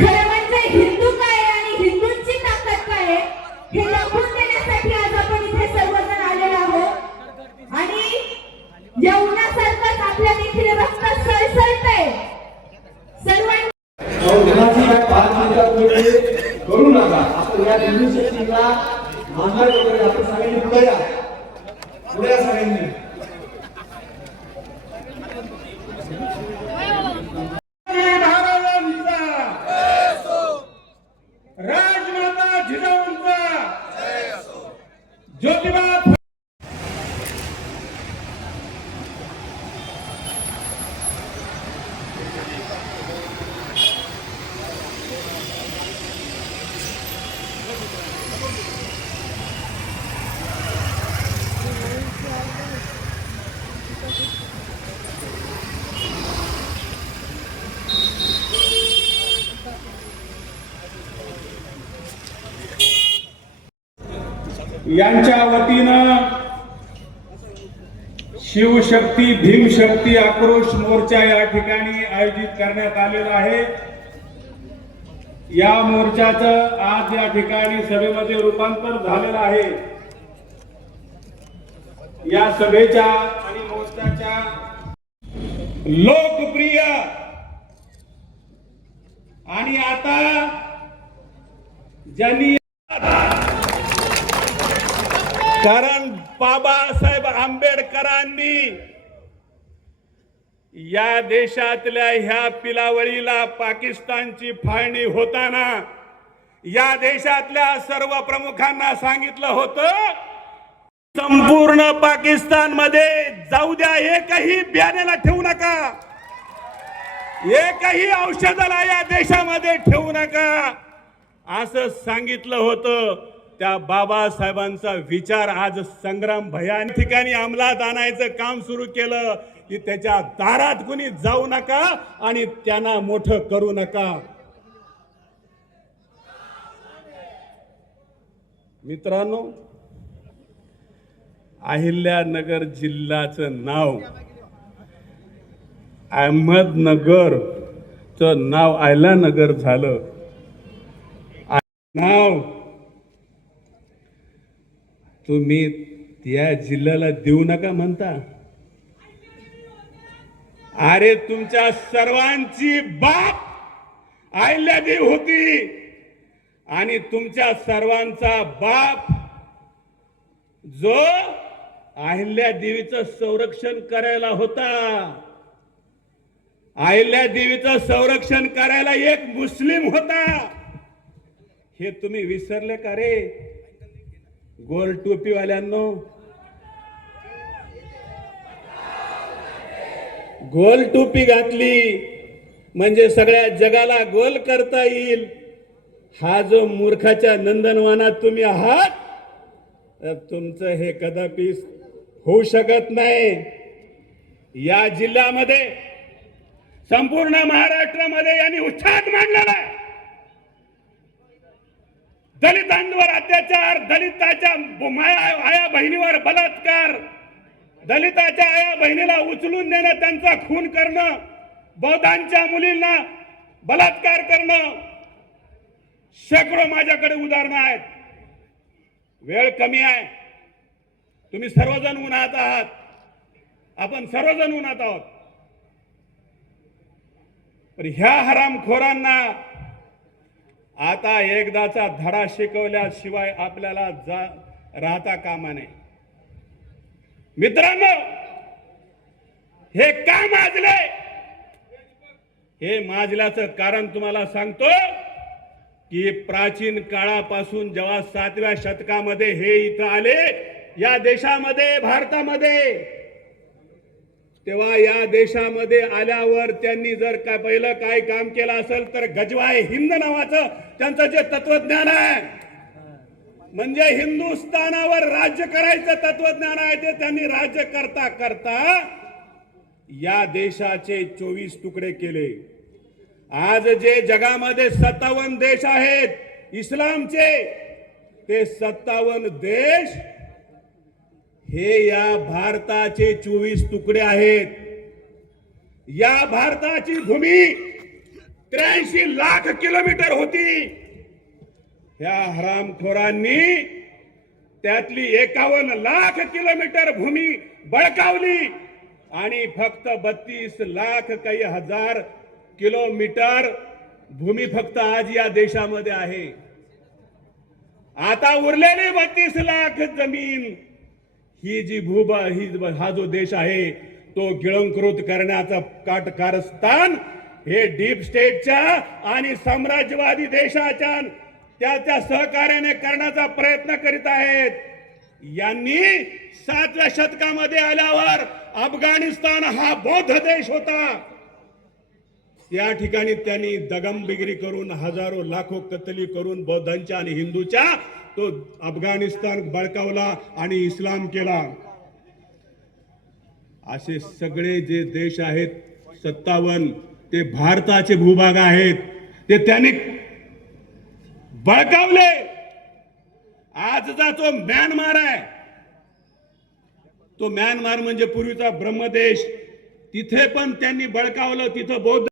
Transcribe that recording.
खरं म्हणजे हिंदू काय आणि हिंदूंची ताकद काय आहे हे दाखवून देण्यासाठी आज आपण इथे सर्वजण आलेलो आहोत. आणि या आपल्या देखील रक्त सळसळतंय. सर्वांनी अहो, पाच करू नका. आपण या दिल्ली शक्तीला मानणार वगैरे आपण सगळ्यांनी पुढे या. पुढे या सगळ्यांनी. জ্যোতিবা यांच्या वतीनं शिवशक्ती भीमशक्ती आक्रोश मोर्चा या ठिकाणी आयोजित करण्यात आलेला आहे. या मोर्चाचं आज या ठिकाणी सभेमध्ये रूपांतर झालेलं आहे. या सभेच्या आणि मोर्चाच्या लोकप्रिय आणि आता ज्यांनी कारण बाबासाहेब आंबेडकरांनी या देशातल्या ह्या पिलावळीला पाकिस्तानची फाळणी होताना या देशातल्या सर्व प्रमुखांना सांगितलं होतं संपूर्ण पाकिस्तानमध्ये जाऊ द्या एकही बियाण्याला ठेवू नका. एकही औषधाला या देशामध्ये ठेवू नका. असं सांगितलं होतं. त्या बाबासाहेबांचा विचार आज संग्राम भया ठिकाणी अंमलात आणायचं काम सुरू केलं की त्याच्या दारात कुणी जाऊ नका आणि त्यांना मोठं करू नका. मित्रांनो अहिल्यानगर जिल्ह्याचं नाव अहमदनगर च नाव अहिल्यानगर झालं. नाव तुम्ही त्या जिल्ह्याला देऊ नका म्हणता. अरे तुमच्या सर्वांची बाप अहिल्यादेवी होती. आणि तुमच्या सर्वांचा बाप जो अहिल्या देवीचं संरक्षण करायला होता. अहिल्या देवीचं संरक्षण करायला एक मुस्लिम होता. हे तुम्ही विसरले का रे? गोल टोपीवाल्यांनो. गोल टोपी घातली म्हणजे सगळ्या जगाला गोल करता येईल. हा जो मूर्खाच्या नंदनवनात तुम्ही आहात तर तुमचं हे कदापि होऊ शकत नाही. या जिल्ह्यामध्ये संपूर्ण महाराष्ट्रामध्ये यांनी उच्छाद मांडलेला आहे. दलितांवर अत्याचार दलिताच्या माया आया बहिणीवर बलात्कार. दलिताच्या आया बहिणीला उचलून देणं त्यांचा खून करणं बौद्धांच्या मुलींना बलात्कार करणं. शेकडो माझ्याकडे उदाहरणं आहेत. वेळ कमी आहे. तुम्ही सर्वजण उन्हात आहात. आपण सर्वजण उन्हात आहोत. पण ह्या हरामखोरांना आता एकदाचा धडा शिकवल्याशिवाय आपल्याला जा राहता कामा नये. मित्रांनो हे का माजले? हे माजल्याचं कारण तुम्हाला सांगतो की प्राचीन काळापासून जेव्हा सातव्या शतकामध्ये हे इथं आले या देशामध्ये भारतामध्ये तेव्हा या देशामध्ये आल्यावर त्यांनी जर काय पहिलं काय काम केलं असेल तर गजवाय हिंद नावाचं त्यांचं जे तत्वज्ञान आहे म्हणजे हिंदुस्थानावर राज्य करायचं तत्वज्ञान आहे ते त्यांनी राज्य करता करता या देशाचे चोवीस तुकडे केले. आज जे जगामध्ये सत्तावन्न देश आहेत इस्लामचे ते सत्तावन्न देश हे या भारताचे चोवीस तुकडे आहेत. या भारताची भूमी त्र्याऐंशी लाख किलोमीटर होती. ह्या हरामखोरांनी त्यातली एकावन्न लाख किलोमीटर भूमी बळकावली आणि फक्त बत्तीस लाख काही हजार किलोमीटर भूमी फक्त आज या देशामध्ये आहे. आता उरलेली बत्तीस लाख जमीन ही जी भूभा ही हा जो देश आहे तो गिळंकृत करण्याचा काट कारस्थान हे डीप स्टेटच्या आणि साम्राज्यवादी देशाच्या त्याच्या सहकार्याने करण्याचा प्रयत्न करीत आहेत. यांनी सातव्या शतकामध्ये आल्यावर अफगाणिस्तान हा बौद्ध देश होता. या ठिकाणी त्यांनी दगमबिगिरी करून हजारो लाखो कतली करून बौद्धांच्या आणि हिंदूच्या तो अफगाणिस्तान बळकावला आणि इस्लाम केला. असे सगळे जे देश आहेत सत्तावन्न ते भारताचे भूभाग आहेत. ते त्यांनी बळकावले. आजचा जो म्यानमार आहे तो म्यानमार म्हणजे पूर्वीचा ब्रह्मदेश. तिथे पण त्यांनी बळकावलं तिथं बौद्ध